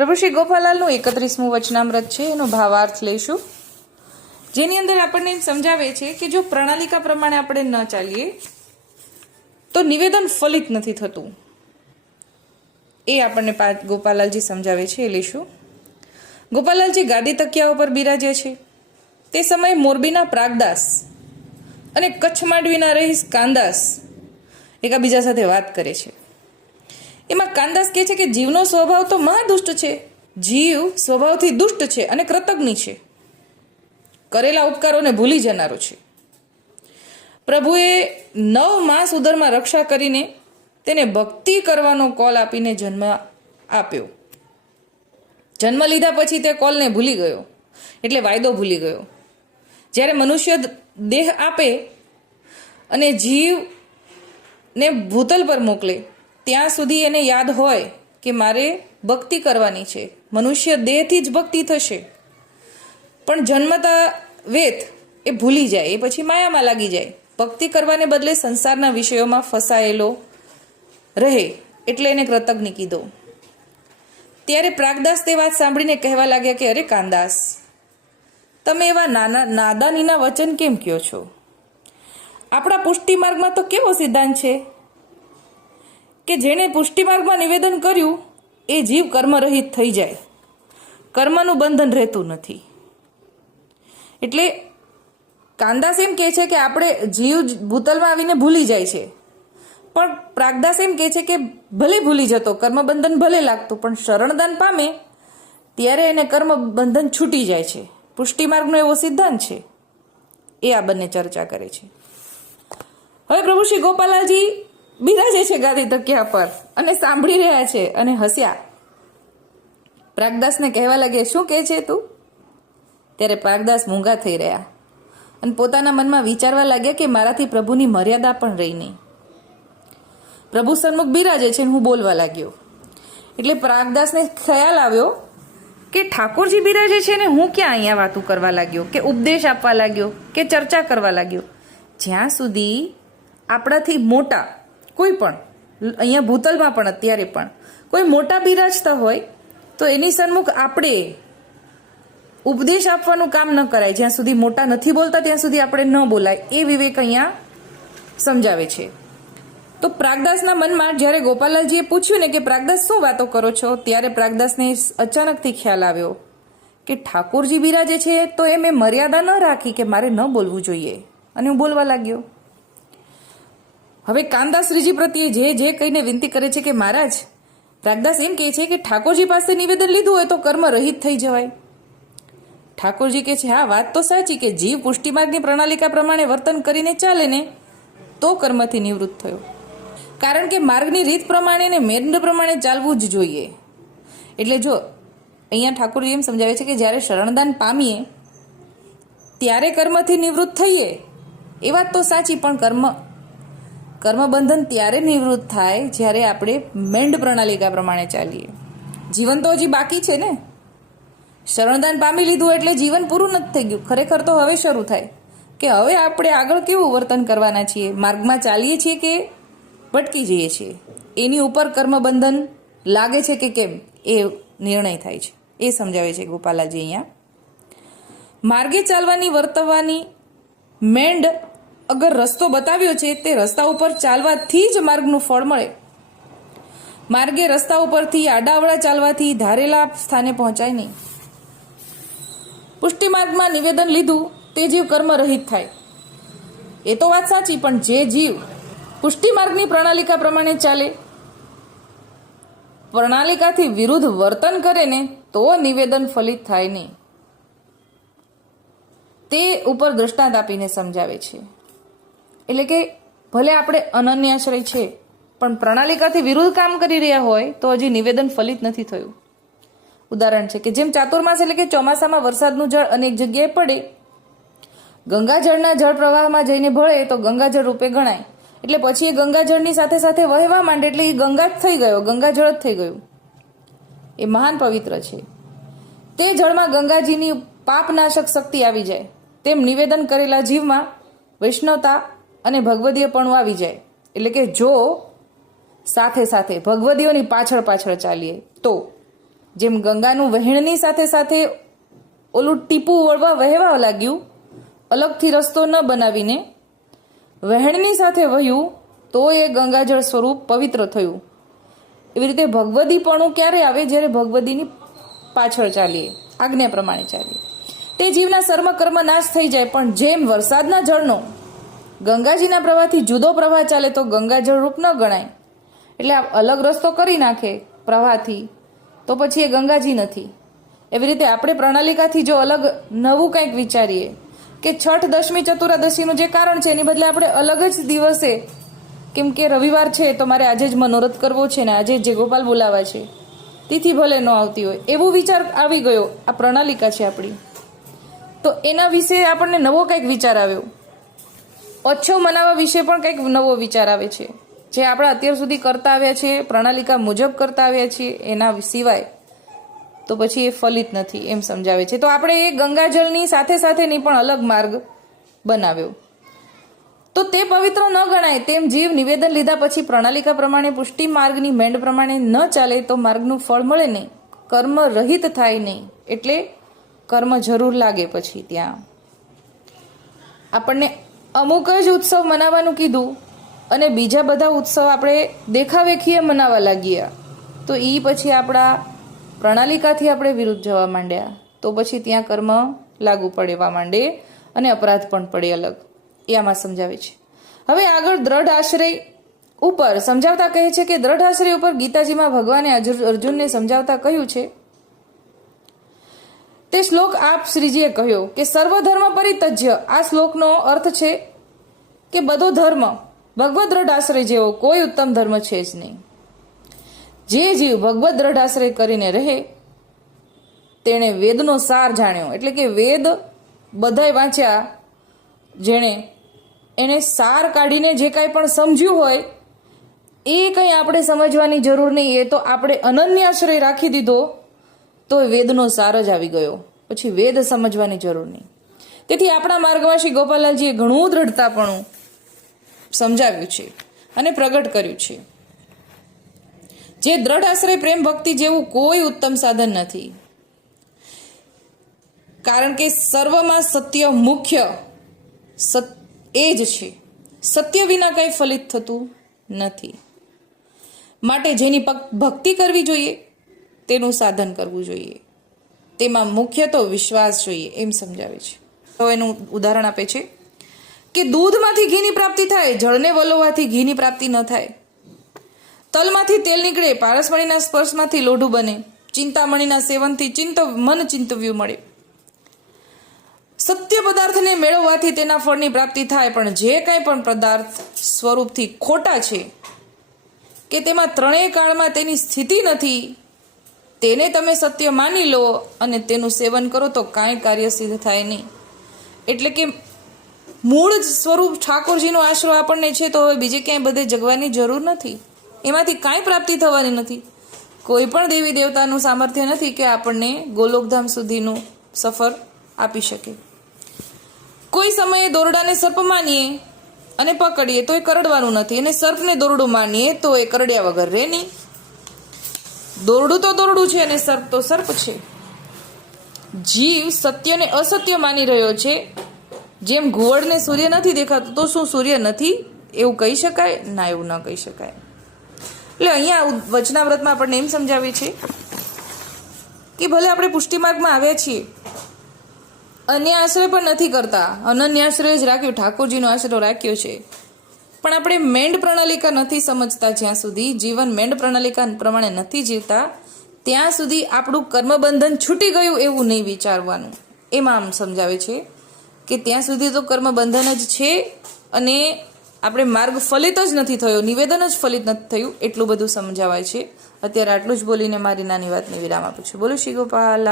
પ્રભુ શ્રી ગોપાલાલનું એકત્રીસમું વચનામૃત છે, એનો ભાવાર્થ લઈશું. જેની અંદર આપણને એમ સમજાવે છે કે જો પ્રણાલિકા પ્રમાણે આપણે ન ચાલીએ, તો નિવેદન ફલિત નથી થતું. એ આપણને ગોપાલાલજી સમજાવે છે, એ લઈશું. ગોપાલાલજી ગાદી તકિયા ઉપર બિરાજે છે. તે સમયે મોરબીના પ્રાગદાસ અને કચ્છ માંડવીના રહીશ કાંદાસ એકબીજા સાથે વાત કરે છે. એમાં કાંદાસ કહે છે કે જીવનો સ્વભાવ તો મહાદુષ્ટ છે. જીવ સ્વભાવથી દુષ્ટ છે અને કૃતજ્ઞ છે. કરેલા ઉપકારોને ભૂલી જનારો છે. પ્રભુએ નવ માસ ઉદરમાં રક્ષા કરીને તેને ભક્તિ કરવાનો કોલ આપીને જન્મ આપ્યો. જન્મ લીધા પછી તે કોલને ભૂલી ગયો. એટલે વાયદો ભૂલી ગયો. જ્યારે મનુષ્ય દેહ આપે અને જીવને ભૂતલ પર મોકલે ત્યાં સુધી એને યાદ હોય કે મારે ભક્તિ કરવાની છે. મનુષ્ય દેહથી જ ભક્તિ થશે. પણ જન્મતા વેત એ ભૂલી જાય, એ પછી માયામાં લાગી જાય. ભક્તિ કરવાને બદલે સંસારના વિષયોમાં ફસાયેલો રહે એટલે એને કૃતજ્ઞ કીધો. ત્યારે પ્રાગદાસ તે વાત સાંભળીને કહેવા લાગ્યા કે, અરે કાનદાસ, તમે એવા નાના, નાદાનીના વચન કેમ કહો છો? આપણા પુષ્ટિ માર્ગમાં તો કેવો સિદ્ધાંત છે? કે જેણે પુષ્ટિમાર્ગમાં નિવેદન કર્યું, એ જીવ કર્મરહિત થઈ જાય. કર્મનું બંધન રહેતું નથી. એટલે કાંદાસ એમ કહે છે કે આપણે જીવ ભૂતલમાં આવીને ભૂલી જાય છે. પણ પ્રાગદાસ એમ કહે છે કે ભલે ભૂલી જતો, કર્મબંધન ભલે લાગતું, પણ શરણદાન પામે, ત્યારે એને કર્મબંધન છૂટી જાય છે. પુષ્ટિમાર્ગનો એવો સિદ્ધાંત છે. એ આ બંને ચર્ચા કરે છે. હવે પ્રભુ શ્રી ગોપાલાજી બિરાજે છે ગાદી તકિયા પર અને સાંભળી રહ્યા છે અને હસ્યા. પ્રાગદાસને કહેવા લાગે શું કહે છે તું? ત્યારે પ્રાગદાસ મૂંગા થઈ રહ્યા અને પોતાના મનમાં વિચારવા લાગ્યા કે મારાથી પ્રભુની મર્યાદા પણ રહી નહીં. પ્રભુ સન્મુખ બિરાજે છે હું બોલવા લાગ્યો. એટલે પ્રાગદાસને ખ્યાલ આવ્યો કે ઠાકોરજી બિરાજે છે ને હું ક્યાં અહીંયા વાતું કરવા લાગ્યો, કે ઉપદેશ આપવા લાગ્યો, કે ચર્ચા કરવા લાગ્યો. જ્યાં સુધી આપણાથી મોટા કોઈ પણ, અહીંયા ભૂતલમાં પણ અત્યારે પણ, કોઈ મોટા બિરાજતા હોય, તો એની સન્મુખ આપણે ઉપદેશ આપવાનું કામ ન કરાય. જ્યાં સુધી મોટા નથી બોલતા, ત્યાં સુધી આપણે ન બોલાય. એ વિવેક અહીંયા સમજાવે છે. તો પ્રાગદાસના મનમાં જ્યારે ગોપાલાલજીએ પૂછ્યું ને કે, પ્રાગદાસ, શું વાતો કરો છો? ત્યારે પ્રાગદાસને અચાનકથી ખ્યાલ આવ્યો કે, ઠાકોરજી બિરાજે છે, તો એ મેં મર્યાદા ન રાખી કે મારે ન બોલવું જોઈએ. અને હું બોલવા લાગ્યો. હવે કાનદાસ શ્રીજી પ્રત્યે જે જે કહીને વિનંતી કરે છે કે મહારાજ પ્રાગદાસ એમ કહે છે કે ઠાકોરજી પાસે નિવેદન લીધું હોય તો કર્મ રહિત થઈ જવાય. ઠાકોરજી કહે છે, હા, વાત તો સાચી કે જીવ પુષ્ટિમાર્ગની પ્રણાલિકા પ્રમાણે વર્તન કરીને ચાલે ને, તો કર્મથી નિવૃત્ત થયો. કારણ કે માર્ગની રીત પ્રમાણે ને મેરડ પ્રમાણે ચાલવું જ જોઈએ. એટલે જો અહીંયા ઠાકોરજી એમ સમજાવે છે કે જ્યારે શરણદાન પામીએ, ત્યારે કર્મથી નિવૃત્ત થઈએ, એ વાત તો સાચી, પણ કર્મ કર્મબંધન ત્યારે નિવૃત્ત થાય જ્યારે આપણે મેંડ પ્રણાલિકા પ્રમાણે ચાલીએ. જીવન તો હજી બાકી છે ને? શરણદાન પામી લીધું એટલે જીવન પૂરું નથી થઈ ગયું. ખરેખર તો હવે શરૂ થાય. કે હવે આપણે આગળ કેવું વર્તન કરવાના છીએ? માર્ગમાં ચાલીએ છીએ કે ભટકી જઈએ છીએ? એની ઉપર કર્મબંધન લાગે છે કે કેમ? એ નિર્ણય થાય છે. એ સમજાવે છે ગોપાલાજી અહીંયા. માર્ગે ચાલવાની, વર્તવાની મેંડ અગર રસ્તો બતાવ્યો છે, તે રસ્તા ઉપર ચાલવાથી જ માર્ગનું ફળ મળે. માર્ગે રસ્તા ઉપરથી આડાવડા ચાલવાથી ધારેલા સ્થાને પહોંચાય નહીં. પુષ્ટિ માર્ગમાં નિવેદન લીધું, તે જીવ કર્મ રહિત થાય. એ તો વાત સાચી, પણ જે જીવ પુષ્ટિ માર્ગની પ્રણાલિકા પ્રમાણે ચાલે, પ્રણાલિકાથી વિરુદ્ધ વર્તન કરે ને, તો નિવેદન ફલિત થાય નહીં. તે ઉપર દૃષ્ટાંત આપીને સમજાવે છે. એટલે કે ભલે આપણે અનન્યાશ્રય છે, પણ પ્રણાલિકાથી વિરુદ્ધ કામ કરી રહ્યા હોય, તો હજી નિવેદન ફલિત નથી થયું. ઉદાહરણ છે કે જેમ ચાતુર્માસ એટલે કે ચોમાસામાં વરસાદનું જળ અનેક જગ્યાએ પડે, ગંગાજળના જળ પ્રવાહમાં જઈને ભળે તો ગંગાજળ રૂપે ગણાય. એટલે પછી એ ગંગાજળની સાથે સાથે વહેવા માંડે એટલે એ ગંગા જ થઈ ગયો, ગંગાજળ જ થઈ ગયું. એ મહાન પવિત્ર છે. તે જળમાં ગંગાજીની પાપનાશક શક્તિ આવી જાય. તેમ નિવેદન કરેલા જીવમાં વૈષ્ણવતા અને ભગવદીયપણું આવી જાય. એટલે કે જો સાથે સાથે ભગવદીઓની પાછળ પાછળ ચાલીએ, તો જેમ ગંગાનું વહેણની સાથે સાથે ઓલું ટીપું વળવા વહેવા લાગ્યું, અલગથી રસ્તો ન બનાવીને વહેણની સાથે વહ્યું, તો એ ગંગાજળ સ્વરૂપ પવિત્ર થયું. એવી રીતે ભગવદીપણું ક્યારે આવે? જ્યારે ભગવદીની પાછળ ચાલીએ, આજ્ઞા પ્રમાણે ચાલીએ. તે જીવના સર્મ કર્મ નાશ થઈ જાય, પણ જેમ વરસાદના જળનો ગંગાજીના પ્રવાહથી જુદો પ્રવાહ ચાલે તો ગંગાજળ રૂપ ન ગણાય. એટલે અલગ રસ્તો કરી નાખે પ્રવાહથી, તો પછી એ ગંગાજી નથી. એવી રીતે આપણે પ્રણાલિકાથી જો અલગ નવું કંઈક વિચારીએ કે છઠ દશમી ચતુરાદશીનું જે કારણ છે, એની બદલે આપણે અલગ જ દિવસે, કેમ કે રવિવાર છે, તો મારે આજે જ મનોરથ કરવો છે ને આજે જે ગોપાલ બોલાવા છે, તિથિ ભલે ન આવતી હોય, એવો વિચાર આવી ગયો. આ પ્રણાલિકા છે આપણી. તો એના વિશે આપણને નવો કંઈક વિચાર આવ્યો. ઓછો મનાવવા વિશે પણ કંઈક નવો વિચાર આવે છે. જે આપણે અત્યાર સુધી કરતા આવ્યા છીએ પ્રણાલિકા મુજબ કરતા આવ્યા છીએ એના સિવાય તો પછી એ ફલિત નથી એમ સમજાવે છે. તો આપણે એ ગંગાજળની સાથે સાથેની પણ અલગ માર્ગ બનાવ્યો. તો તે પવિત્ર ન ગણાય તેમ જીવ નિવેદન લીધા પછી પ્રણાલિકા પ્રમાણે પુષ્ટિ માર્ગની મેંડ પ્રમાણે ન ચાલે તો માર્ગનું ફળ મળે નહીં. કર્મ રહિત થાય નહીં. એટલે કર્મ જરૂર લાગે પછી ત્યાં. આપણને અમુક જ ઉત્સવ મનાવવાનું કીધું અને બીજા બધા ઉત્સવ આપણે દેખાવેખીએ મનાવવા લાગ્યા તો એ પછી આપણા પ્રણાલિકાથી આપણે વિરુદ્ધ જવા માંડ્યા. તો પછી ત્યાં કર્મ લાગુ પડવા માંડે અને અપરાધ પણ પડે અલગ. એ આમાં સમજાવે છે. હવે આગળ દ્રઢ આશ્રય ઉપર સમજાવતા કહે છે કે દ્રઢ આશ્રય ઉપર ગીતાજીમાં ભગવાને અર્જુ- અર્જુનને સમજાવતા કહ્યું છે તે શ્લોક આપ શ્રીજીએ કહ્યો કે સર્વધર્મ પરિતજ્ય. આ શ્લોકનો અર્થ છે કે બધો ધર્મ, ભગવદ દ્રઢ આશ્રય જેવો કોઈ ઉત્તમ ધર્મ છે જ નહીં. જે જીવ ભગવદ દ્રઢ આશ્રય કરીને રહે, તેણે વેદનો સાર જાણ્યો. એટલે કે વેદ બધાય વાંચ્યા, જેણે એણે સાર કાઢીને જે કાંઈ પણ સમજ્યું હોય, એ કંઈ આપણે સમજવાની જરૂર નહીં. એ તો આપણે અનન્ય આશ્રય રાખી દીધો. તો વેદનો સાર જ આવી ગયો. પછી વેદ સમજવાની જરૂર નહીં. તેથી આપણા માર્ગમાં શ્રી ગોપાલાલજીએ ઘણું દ્રઢતાપણું સમજાવ્યું છે અને પ્રગટ કર્યું છે. જે દ્રઢ આશ્રય પ્રેમ ભક્તિ જેવું કોઈ ઉત્તમ સાધન નથી. કારણ કે સર્વમાં સત્ય મુખ્ય સત, એ જ છે. સત્ય વિના કંઈ ફલિત થતું નથી. માટે જેની ભક્તિ કરવી જોઈએ તેનું સાધન કરવું જોઈએ. તેમાં મુખ્ય તો વિશ્વાસ જોઈએ એમ સમજાવે છે. તો એનું ઉદાહરણ આપે છે કે દૂધમાંથી ઘીની પ્રાપ્તિ થાય, જળને વલોવાથી ઘીની પ્રાપ્તિ ન થાય. તલમાંથી તેલ નીકળે, પારસમણીના સ્પર્શમાંથી લોઢું બને, ચિંતામણીના સેવનથી ચિંત, મન ચિંતવ્યું મળે. સત્ય પદાર્થને મેળવવાથી તેના ફળની પ્રાપ્તિ થાય, પણ જે કંઈ પણ પદાર્થ સ્વરૂપથી ખોટા છે કે તેમાં ત્રણેય કાળમાં તેની સ્થિતિ નથી તેને તમે સત્ય માની લો અને તેનું સેવન કરો તો કાંઈ કાર્ય સિદ્ધ થાય નહીં. એટલે કે મૂળ સ્વરૂપ ઠાકોરજીનો આશરો આપણને છે તો હવે બીજે ક્યાંય બધે જગવાની જરૂર નથી. એમાંથી કાંઈ પ્રાપ્તિ થવાની નથી. કોઈ પણ દેવી દેવતાનું સામર્થ્ય નથી કે આપણને ગોલોકધામ સુધીનું સફર આપી શકે. કોઈ સમયે દોરડાને સર્પ માનીએ અને પકડીએ તો એ કરડવાનું નથી. અને સર્પને દોરડું માનીએ તો એ કરડ્યા વગર રહે નહીં. દોરડું તો દોરડું છે અને સર્પ તો સર્પ છે. જીવ સત્યને અસત્ય માની રહ્યો છે. જેમ ઘુવડને સૂર્ય નથી દેખાતો, તો શું સૂર્ય નથી? એવું કહી શકાય? ના, એવું ન કહી શકાય. એટલે અહીંયા વચનાવ્રતમાં આપણને એમ સમજાવે છે કે ભલે આપણે પુષ્ટિમાર્ગમાં આવ્યા છીએ અન્ય આશ્રય પણ નથી કરતા. અનન્ય આશ્રય જ રાખ્યો. ઠાકોરજીનો આશરો રાખ્યો છે. પણ આપણે મેંડ પ્રણાલિકા નથી સમજતા જ્યાં સુધી, જીવન મેંડ પ્રણાલિકા પ્રમાણે નથી જીવતા, ત્યાં સુધી આપણું કર્મબંધન છૂટી ગયું એવું નહીં વિચારવાનું. એમાં આમ સમજાવે છે કે ત્યાં સુધી તો કર્મબંધન જ છે અને આપણે માર્ગ ફલિત જ નથી થયો, નિવેદન જ ફલિત નથી થયું, એટલું બધું સમજાવાય છે. અત્યારે આટલું જ બોલીને મારી નાની વાતને વિરામ આપું છું. બોલો શ્રી ગોપાલ.